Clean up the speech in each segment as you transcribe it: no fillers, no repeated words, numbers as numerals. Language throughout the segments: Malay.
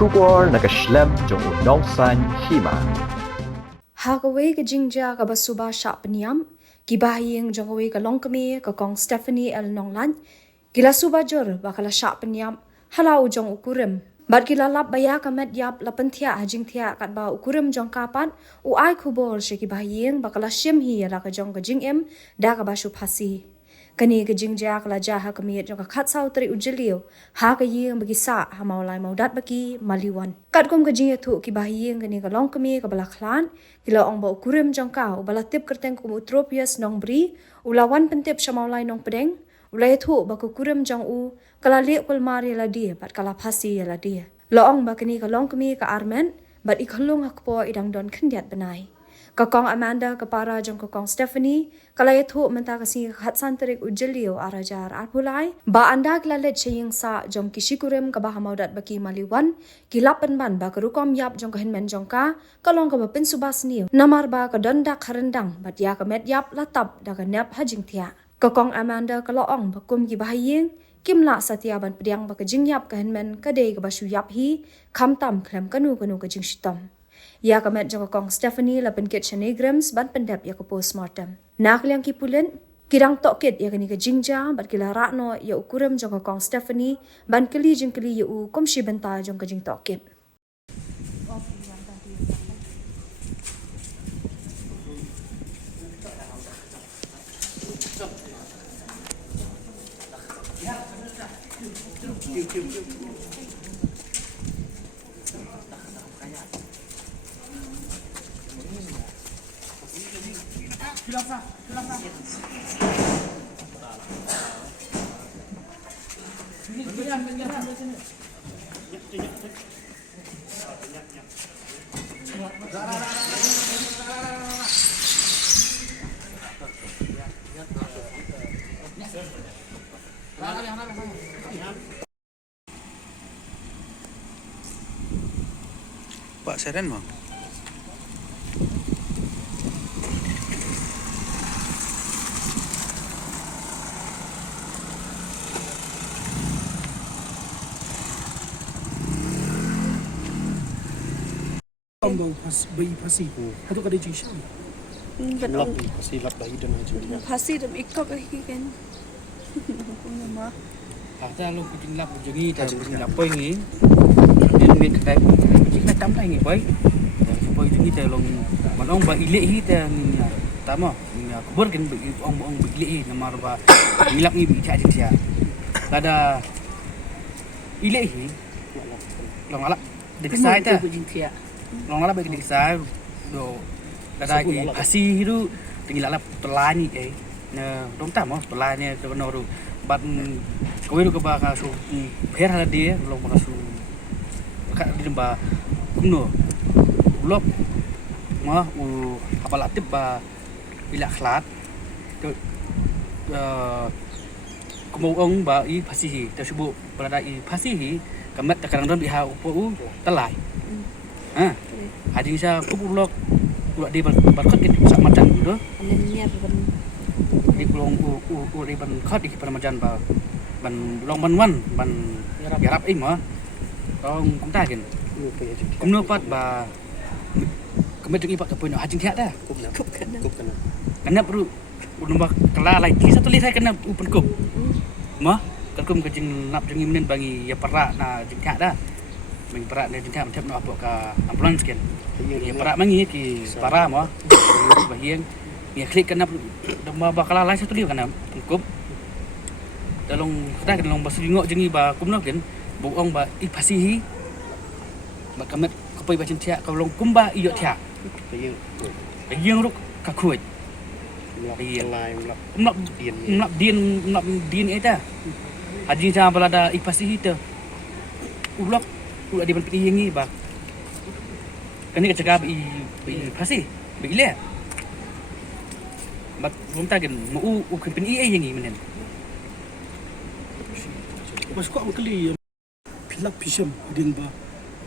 Shubor nakaslem jong unongsan hima. Hagaway ka jingja ka basuba sha peniam, gibahing jongaway ka longkami ka kong Stephanie El Nonglan, gila suba jor bakala sha peniam, halau jong ukurim. Bat gila lap baya ka med yap lapentia hajing tia kat ba ukurim jong kapan, u ai kubor she gibahing bakala shim hi ala ka jong ka jing em, da ka basu pasi. Kani ka jingja kala jaha kami jong ka khatsau tri ujiliu, ha ka ying bagi sa ha maulai maudat bagi maliwan. Kat kom ka jingya tu ki bahiying kani ka long kami ka balaklan, kila ong ba ukurim jong ka u balatip kerteng kum utropius nong bri, ulawan pentip sya maulai nong pedeng, ulai tu ba kukurim jong u, kala liek kul mari la dia bat kala pasi la dia. Loong ba kani ka long kami ka armen, bat ikalung hakpo idang don kendiat benai. Kakong Amanda kapara jong kakong Stephanie kalaya thu menta kasi khatsan terik ujeliu arajar arpulai ba anda glalet cheying sa jong kishikurim ka bahamaudat baki maliwan kilapan ban ba karukom yap jong kahinmen jong ka kalong ka bapin subas niu namar ba ka donda kharendang bat ya ka met yap latap da ka nep hajing tia kakong Amanda kaloong bakum ki bahaying kimla satya ban pediang ba ka jingyap kahinmen kadei ka basu yap hi khamtam klem kanu ka jing shitom. Ya kamet jong kong Stephanie la penkit shanigrams ban pendap ya ko postmortem. Nak liang kipulen kirang tokit ya kani ka jingja bat kila rakno ya ukuram jong kong Stephanie ban keli jing keli ya u komshi benta jong ka jing tokit. Pak Seren mau? Bau bayi pasi atau kada jing syam Lap pasi lap bayi dan macam dia pasti dam ikok lagi kan. Nama. Ada lu kucing lap kucing dah kucing lap apa ini? Dia main kedai kucing dah tam lagi boy. Supaya itu kita long manong ba ilik kita ni tama ni kubur kan ong ilik nama ba ilap ni bicara dia. Ada ilik ni long alap dekat saya Kucing tia. long alap dekat saya do ada pasi itu tinggal alap telani na dong tam telani tu benoru bat kowe ru ka ba ka su pher hala dia long ba su ka di ba kuno ulop ma u apalatip ba bila khlat tu kumau ong ba I pasi hi tu subu berada I pasi hi kamat kadang don biha upo telai hading sa kupulok ulak di barkot kin sak macan do Anenya ban di kulong di ban khot di permajan ba ban long ban yarap mah tong kum ta kin kum no pat ba kemet ngi pak kapoin hajing tiak dah kup kena kena perlu nombak kala lai ki satu lihat kena upen kup mah kalkum kajing nap jengi menen bangi ya perak na jing tiak dah bang perak na jing tiak macam no apa ka ambulans kin ya perak mangi ki para mah bahiang ya klik kena domba bakala lai satu lihat kena kup dalong kita kan long basu ngok jengi ba kum no kin buong ba I pasihi ba kamet kapoi ba cintia ka long kumba iyo tia bayi yang ruk ka khuj bayi lai nak din eta haji sa balada I pasihi te ulok ulah di ban yengi ba kani ka cakap I pasi ba ile ba rum ta kan mu u kan pin yengi menen pas kau angkeli pilak pisam din ba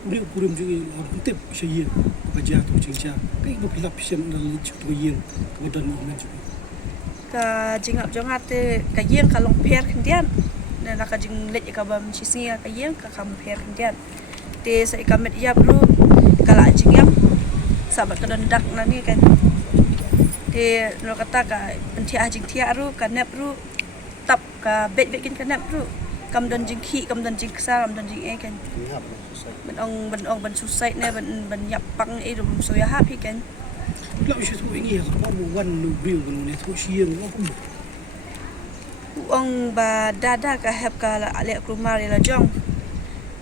uri ukurim juga tip saya baca tu cincang kai ba pilak pisam dalam tu yen kemudian ini juga ka jingap jongat ka yeng ka long per kendian na ka jing let ka bam chisi ka yeng ka kam per kendian Di sa ikamet ya bro kala jing yam sabat kedendak nani kan. Di no kata ka enti ajing tia ru kanep ru tap ka bet kin kanep ru kam don jing ki kam don jing sa kam don jing kan. Ban ong ban susai ne ban yap pang rum so ya happy kan. Bila bisa tu ingi aku baru wan nu brio kan ni tu siang aku. Ong ba dada ka hep ka ale rumah la jong.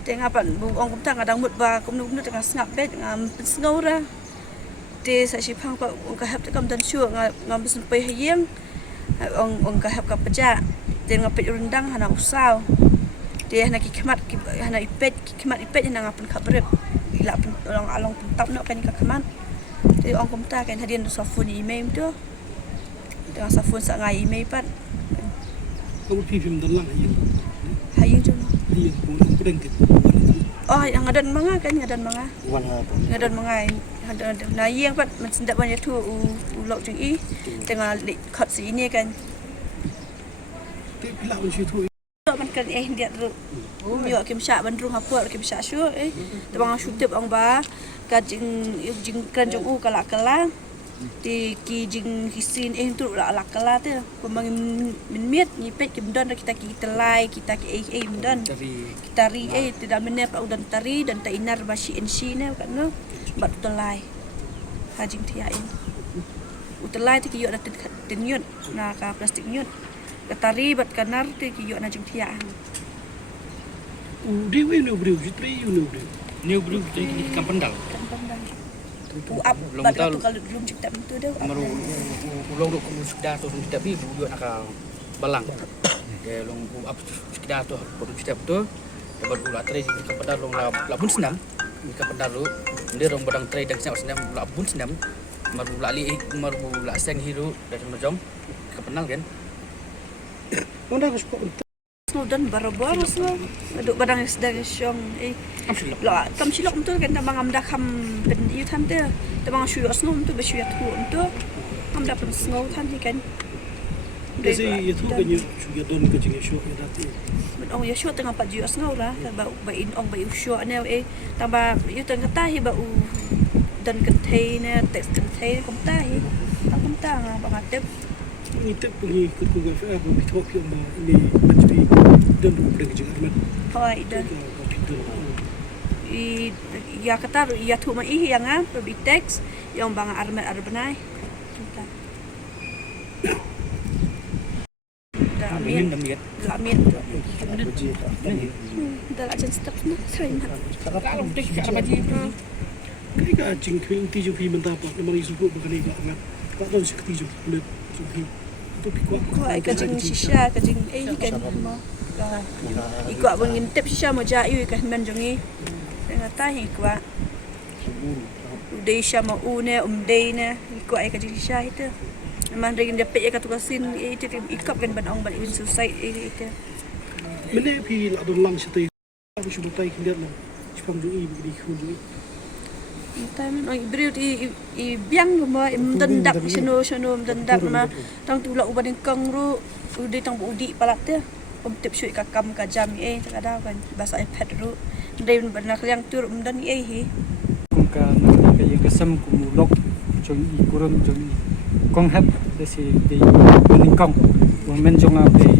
Tengah pan bu ong kumta ngadang mut ba kum nu tengah ngap bet ngam ngora. Te sa si phang pa ong ka hep kam dan syu ngam sen pe hieng. Ong ka hep ka peja. Te ngapet rendang hana usau. Te hana ki kemat hana ipet hana ngapen kabrep. Ila pen along tap no kan ka kemat. Te ong kumta kan hadian safun email tu. Tengah safun sa ngai email pat. Kamu pipim dalang ayo. Hayeng jong. Iya, aku pedang ket. Oh, yang ngadan mga kan ngadan mga. Wan ha. Ngadan mga ngadan na yang pat man sendak banyak tu ulok jeng i tengah kat si ini kan. Tapi bila usia tu Tak man kan dia tu. Yo kim syak ban rung hapuat kim syak syu tebang syutip ang ba ka jing kan jong kala di ki jing hisin tu la kala tu pemang min miet ni pet kim don kita telai kita ki don tari tidak menep udan tari dan ta inar basi NC ne kan no bat telai hajing tiain utelai ti ki yo dat tenyut na ka plastik nyut ka tari bat kanar ti ki yo na jing tia dewe nu brio jutri nu brio. New bro di Kampendal. up bat tu kalau belum cipta itu dah Maru ulong do kumu sudah tu kita bi buat nak balang. Ke long up sudah tu kudu kita betul. Dapat ulah tray di Kampendal long labun senam. Di Kampendal lu dia rong badang tray dak senam labun senam. Maru lali maru la seng hiru dari macam Kampendal kan. Mana aku suka dan baru-baru semua duk badang sedang syong la kam silok betul kan tabang amda kam pen yu tan te tabang syu asno tu be syu tu tu amda pen snow tan ni kan Kasi itu kan juga don ke jinga show ya dati. ong ya syu tengah pat ju asno lah ba in ong ba yu syu ne tamba yu tengah tahi ba u dan container text container kom tahi kom ta nga ba ngatep Ini pergi ke Google aku bitok yang ini macam don du pedang jinga man. hoi dan ya kata ya tu ma i yang pergi teks yang bang armet arbenai kita Amin lamin amin. dah aja step na sorry mat Kalau dik cara baji. Kaya ka jing kwing ti ju pi mendapat nama isu ko bukan ini ngat. Kau don sik ti ju kulit ju pi. Itu pi ko. ko ai kajing shisha kajing kan mo ka iko abang ngintip shisha mo jayu kan men jongi tengah tahi ko uday siya mo une umday na iko ai kajing shisha itu man ring dapat ya katukasin itu ikap kan banong ban in society itu Mana pi la don lang sitai. Aku sudah tay kindat lang. Sepam ju i begini ku ju. time oi brio i biang mo imdendak sino imdendak na tang tulak uban kang ru uday tang udi palat te tip syui ka kam ka jam takada kan bahasa iPad ru ndai benak yang tur umdan hi Ka yang kesem kumulok jong i kurun jong i kong hep desi de bening kong men jong a de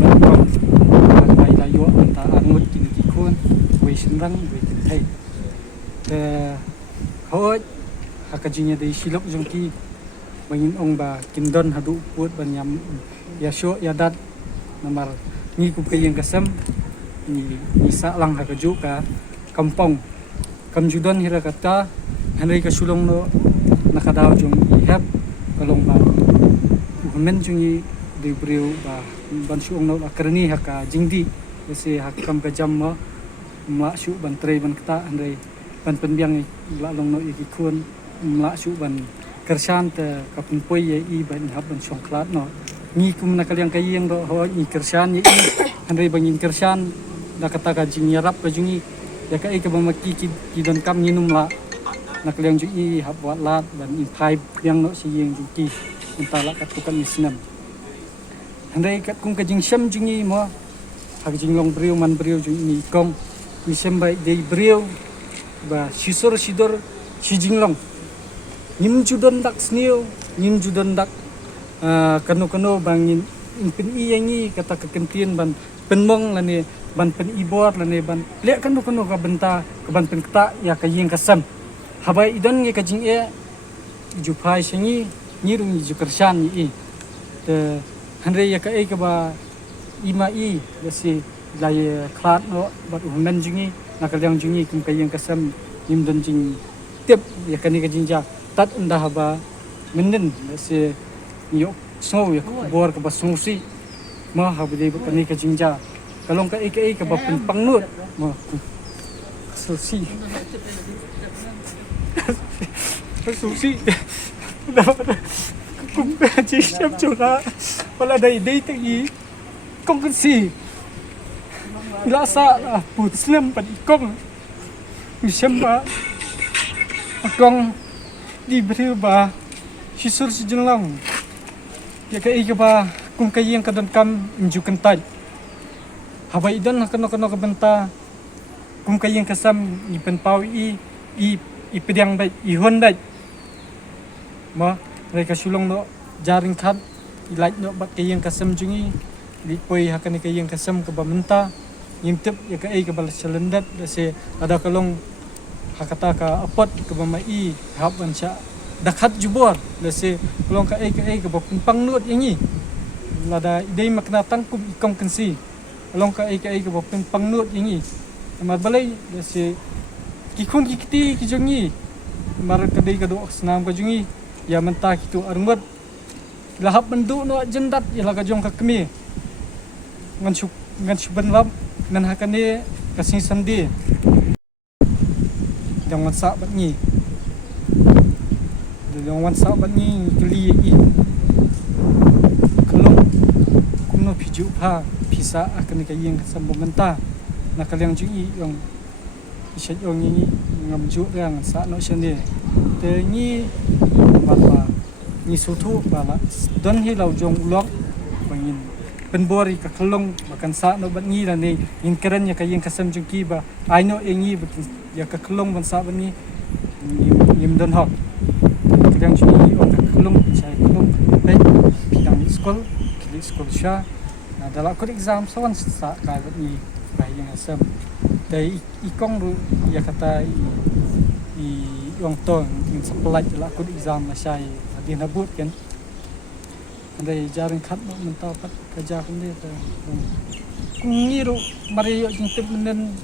kong ai la yo anta angut kin ki kun we simrang we tin thai hoi hakajinya de silok jong ki bangin ong ba kindon hadu put banyam ya syo ya dat namar ni ku yang kesem ni sa lang hakaju ka kampong kamjudan hira kata hanai ka sulong no nakadaw jong ihap kalong ba men jungi de breu ba ban suong no akrani haka jingdi kasi hakam ka jam ma su ban trei ban kata hanai ban penbiang la long no ikikun ma su ban kersan te kapun poi ye i ban hab ban songklat no ni kum nakaliang kayeng do ho i kersan ye i hanai bangin kersan da kata ka jing yarap ka jungi ya ka ke bamaki ki don kam nginum la nakliang ju i hab wat lat ban i phai yang no si yeng ju ki entala kat tukan isnam handai kat kung ka jing syam jungi mo hag jing long briu man briu ju ni kong Misem baik dari beliau ba sisor sidor sijinglong nim judon dak snio nim judon dak kano bangin pen iyangi kata kekentian ban penmong lane ban pen ibor lane ban lek kano ka benta ke ban pen kata ya kayeng kasam habai idon nge kajing jupai sengi nirung jukersan i te hanre ya ka ba ima i besi lay klat no bat unan jingi nakalyang jingi kum kayeng kasam nim don jing tip ya kani kajing ja tat unda haba menden besi yo snow ya bor ka basungsi ma habde kani kajing ja kalong ka ba penpangnut ma susi susi dapat kum kajing siap juga wala dai tagi kong kunsi lasa put slim pat kong misamba akong di ba sisur sijinlang ya ba kum kayeng kadan kam injukan taj habai dan kano ka benta kum kayeng kasam ipen pau i pedang baik i hon baik ma mereka sulong no jaring khat ilait no bat kayeng kasam jungi di poi hakan kayeng kasam ke bamenta yimtep ya ka bal selendat se ada kalong hakata ka apot ke bamai hab ansha dakhat jubor se kalong ka bapang nut yangi lada idei makna tangkum ikong kensi kalong ka bapang nut yangi mar balai se kikun kikti kijongi mar kadai ka do senam ka jungi ya mentah kitu armut lahap mendu no jendat ya laga jong ka kemi ngan suban lab nan hakane kasing sandi yang wan sa bat ni yang wan sa bat ni kli i kalong kumno piju pha pisa akan kayeng sambung menta na kalyang jungi yang isat yong ni ngam ju yang sa no sandi te ni bala ni sutu bala don hi lau jong ulok bangin penbori ka kalong makan sa no bat ni la ni in keren ya kayeng kasam jungki ba ai no engi betul ya ka kalong ban sa ban ni nim don hok kadang juni o ka kalong sai kalong pe pidang skol kili skol sha na dala ko exam sawan sa ka bat ni kayeng asam dai ikong ru ya kata i yong tong in supply dala ko exam na sai adina but kan andai jaring khat no mentau pat kerja kunde ta kungiru mari yo jintip menen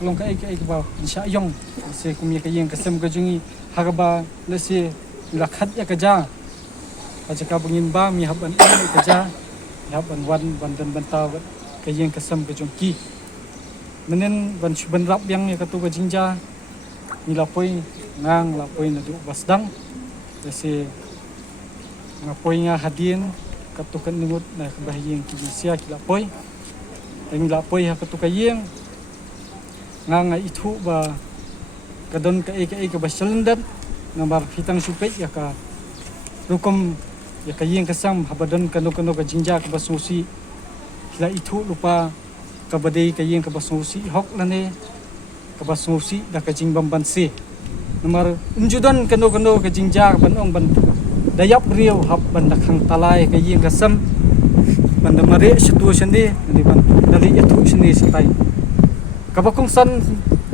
long ka ba insya yong se kumya kayeng kasam ka jungi hagaba lese la khat ya kaja aja ka bungin ba mi haban kaja haban wan dan bantau kayeng kasam ka jungki menen ban suban rap yang ya katu ka jingja nilapoi ngang lapoi na du basdang lese ngapoy nga hadin katukan ningut na kabahiyeng kibisya kilapoy ang lapoy ha katukayeng nga itu ba kadon ka basalandan na marfitang supay ya ka rukom ya kayeng kasam habadon kano ka jinja ka basusi kila itu lupa kabadai kayeng ka basusi hok lane ka basusi da ka jingbam bansi namar unjudon kano ka jinja banong ban dayap riau hab banda khang talai kayeng kasam banda mare situation ni ban dali itu sini setai kabakong san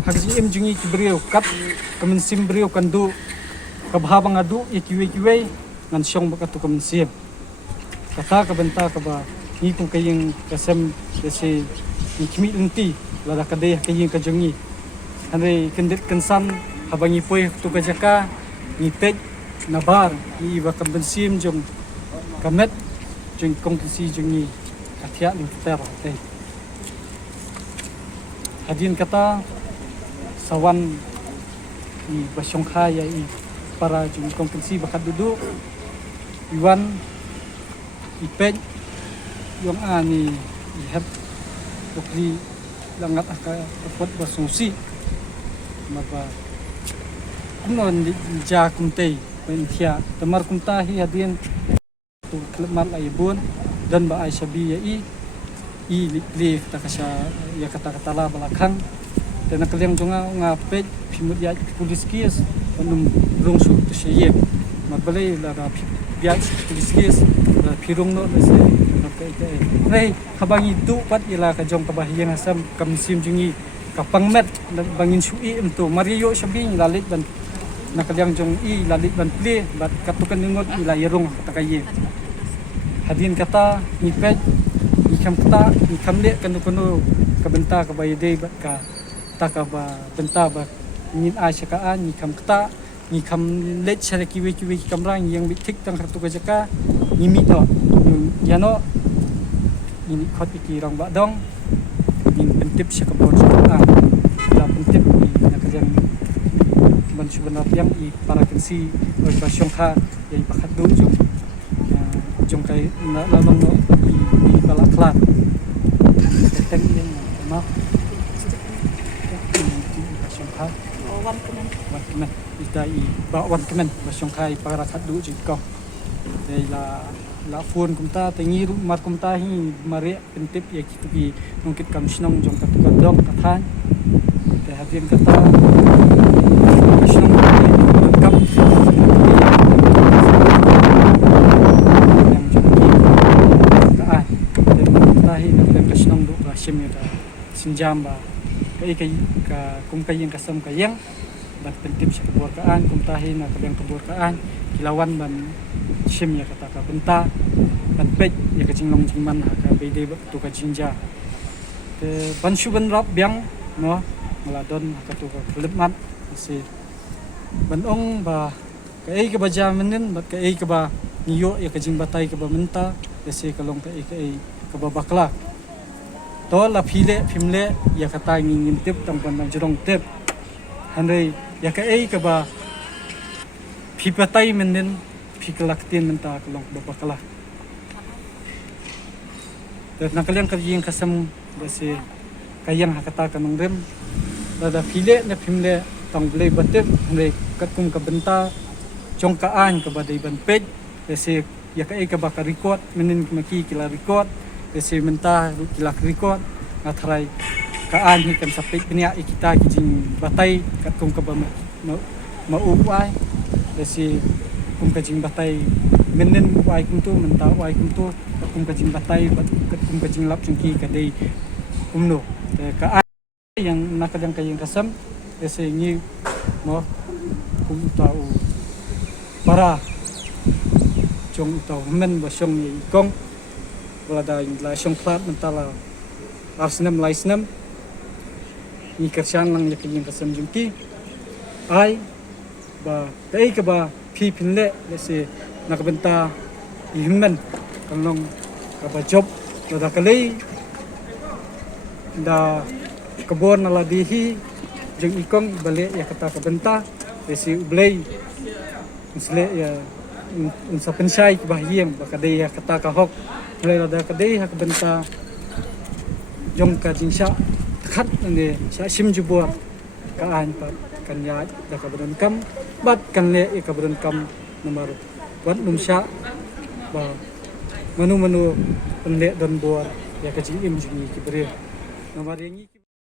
hagji jungi kibriu kat kemensim briu kandu kabhabang adu ikiwe ngan syong bakatu kemensim kata kabenta kaba ni kung kayeng kasam desi ikimi enti lada kadeh kayeng kajungi andre kendet kensan habangi poy tu kajaka ni pej nabar i bakam bensim jong kamet jong kongsi jungi atia ni ter teh hadin kata sawan i basyong khaya i para jung kongsi bakat duduk iwan ipej yung ani ihat ukli langat aka apot basusi mapa kunon di jakumtei pentia temar kumtahi hadin tu klemat aibun dan ba aisybi ya i li takasya ya kata-kata la balakang dan nakaliang jonga ngapet pimut ya polis kias anum rong su tu siye mabalay la na biya polis kias la pirong no se rei habang itu pat ila ka jong kabahiyang asam kamsim jungi kapangmet bangin sui emtu mariyo sabing lalit ban nakaliang jong i lalit ban ple bat katukan ningot ila yerong takaye hadin kata nipet ikam kata ikam le kanu kabenta kabayde bat ka takaba benta ba ngin asya kaan ikam kata ikam let sara kiwe kamrang yang bitik tang kartu kajaka nimi to yano ini khot iki rong ba dong in pentip sya kabor sa la pentip na kajang man sebenar yang i para kensi organisasi kha yang pakat do jong kai na lamang no i balaklat teng yang ma organisasi kha wan kemen ita i ba wan kemen organisasi kha i para kat do jiko dei la phun kumta tengi mar kumta hi mare pentip ya kitu bi mungkin kam snong jong kat dong kathan te hatin kata snong kap yang jong ka tahi na snong do ka sim ya sinjamba kai ka kum kai yang kasam kayang bat pentip sa keborkaan kum tahi na kabang keborkaan kilawan ban sim ya kata ka benta bat pet ya ka jinglong jingman ka bede tu ka jinja te bansu ban rap biang no maladon ka tu ka lepmat si banong ba kai ka baja menen bat kai ka ba niyo ya ka jing batay ka ba menta si kalong kai ka ba bakla to la phimle ya kata ngin tip tang ban jurong tip hanrei ya kai ka ba phipatay menen phikalaktin menta kalong ba bakla dan nakaliang kajing kasam basi kayang hakata kanong rem lada phile na phimle tong blei batep hanrei katkum ka benta jongkaan ka badai ban pej basi ya kai ka ba ka record menen maki kila record besi mentah kilak record ngatrai kaan hi kan sapit penia ikita kijing batay kat kum ka ba mauwai besi kum kajing batay menen wai kum tu mentah wai kum tu kum kajing batay kat kum kajing lap jengki kadai kumno kaan yang nakadang kayang kasam besi ni mo kum tau para jong tau men basong ni kong wala da la syong plat mentala arsenam laisnam ni kerjaan lang yakin yang kasam jungki ai ba kai ka ba phi pinle lese nakabenta ihimman kalong ka ba job da kalai da kabor na ladihi jung ikong bale ya kata kabenta lese ublay musle ya unsa pensay bahiyang bakadai ya kata ka hok mulai ada kadai hak benta jong ka jinsha khat ne sa sim jubur ka an pa kan ya da ka badan kam bat kan le ka badan kam nomor wat numsha ba manu penle don bor ya ka jing im jingi ki bre nomor yang